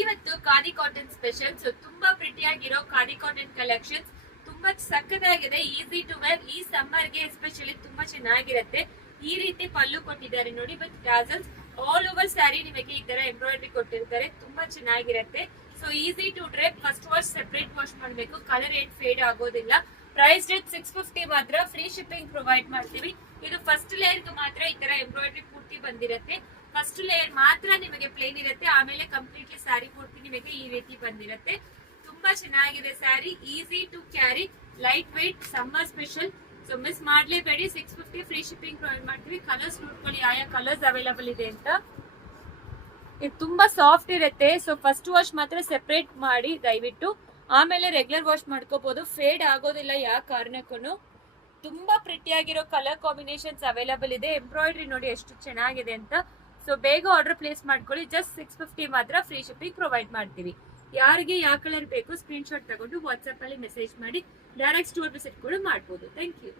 ಇವತ್ತು khadi cotton special. So ತುಂಬಾ ಪ್ರಿಟಿಯಾಗಿರೋ khadi cotton collections, ತುಂಬಾ ಸಕ್ಕದಾಗಿದೆ, ಈಸಿ ಟು ವೇರ್. ಈ ಸಮ್ಮರ್ ಗೆ ಎಸ್ಪೆಷಲಿ ತುಂಬಾ ಚೆನ್ನಾಗಿರುತ್ತೆ. ಈ ರೀತಿ ಪಲ್ಲು ಕೊಟ್ಟಿದ್ದಾರೆ ನೋಡಿ, with tassels. All over sari ನಿಮಗೆ ಈ ತರ ಎಂಬ್ರಾಯ್ಡ್ರಿ ಕೊಟ್ಟಿರ್ತಾರೆ, ತುಂಬಾ ಚೆನ್ನಾಗಿರುತ್ತೆ. So easy to dry. First wash separate wash ಮಾಡಬೇಕು, ಕಲರ್ ಏನ್ ಫೇಡ್ ಆಗೋದಿಲ್ಲ. ಪ್ರೈಸ್ ರೇಟ್ 650 ಮಾತ್ರ, ಫ್ರೀ ಶಿಪ್ಪಿಂಗ್ ಪ್ರೊವೈಡ್ ಮಾಡ್ತೀವಿ. ಇದು ಫಸ್ಟ್ ಲೇಯರ್ ಮಾತ್ರ ಈ ತರ ಎಂಬ್ರಾಯ್ಡ್ರಿ ಪೂರ್ತಿ ಬಂದಿರುತ್ತೆ. ಫಸ್ಟ್ ಲೇಯರ್ ಮಾತ್ರ ನಿಮಗೆ ಪ್ಲೇನ್ ಇರುತ್ತೆ, ಆಮೇಲೆ ಕಂಪ್ಲೀಟ್ಲಿ ಸ್ಯಾರಿ ಪೂರ್ತಿ ನಿಮಗೆ ಈ ರೀತಿ ಬಂದಿರುತ್ತೆ. ತುಂಬಾ ಚೆನ್ನಾಗಿದೆ sari, easy to carry, light weight, summer special. So miss ಮಾಡ್ಲೇಬೇಡಿ. 650 ಫ್ರೀ ಶಿಪ್ಪಿಂಗ್ ಪ್ರೊವೈಡ್ ಮಾಡ್ತೀವಿ. ಕಲರ್ಸ್ ನೋಡ್ಕೊಳ್ಳಿ ಯಾವ ಕಲರ್ಸ್ ಅವೈಲಬಲ್ ಇದೆ ಅಂತ. ಇದು ತುಂಬಾ ಸಾಫ್ಟ್ ಇರುತ್ತೆ. ಸೊ ಫಸ್ಟ್ ವಾಶ್ ಮಾತ್ರ ಸೆಪರೇಟ್ ಮಾಡಿ ದಯವಿಟ್ಟು, ಆಮೇಲೆ ರೆಗ್ಯುಲರ್ ವಾಶ್ ಮಾಡ್ಕೋಬಹುದು. ಫೇಡ್ ಆಗೋದಿಲ್ಲ ಯಾವ ಕಾರಣಕ್ಕೂ. ತುಂಬಾ ಪ್ರಿಟಿಯಾಗಿರೋ ಕಲರ್ ಕಾಂಬಿನೇಷನ್ಸ್ ಅವೈಲಬಲ್ ಇದೆ. ಎಂಬ್ರಾಯ್ಡ್ರಿ ನೋಡಿ ಎಷ್ಟು ಚೆನ್ನಾಗಿದೆ ಅಂತ. ಸೊ ಬೇಗ ಆರ್ಡರ್ ಪ್ಲೇಸ್ ಮಾಡ್ಕೊಳ್ಳಿ. ಜಸ್ಟ್ 650 ಮಾತ್ರ, ಫ್ರೀ ಶಿಪ್ಪಿಂಗ್ ಪ್ರೊವೈಡ್ ಮಾಡ್ತೀವಿ. ಯಾರಿಗೆ ಯಾವ ಕಲರ್ ಬೇಕು ಸ್ಕ್ರೀನ್ ಶಾಟ್ ತಗೊಂಡು ವಾಟ್ಸ್ಆಪ್ ಅಲ್ಲಿ ಮೆಸೇಜ್ ಮಾಡಿ ಡೈರೆಕ್ಟ್ ಸ್ಟೋರ್ ವಿಸಿಟ್ ಕೂಡ ಮಾಡಬಹುದು. Thank you.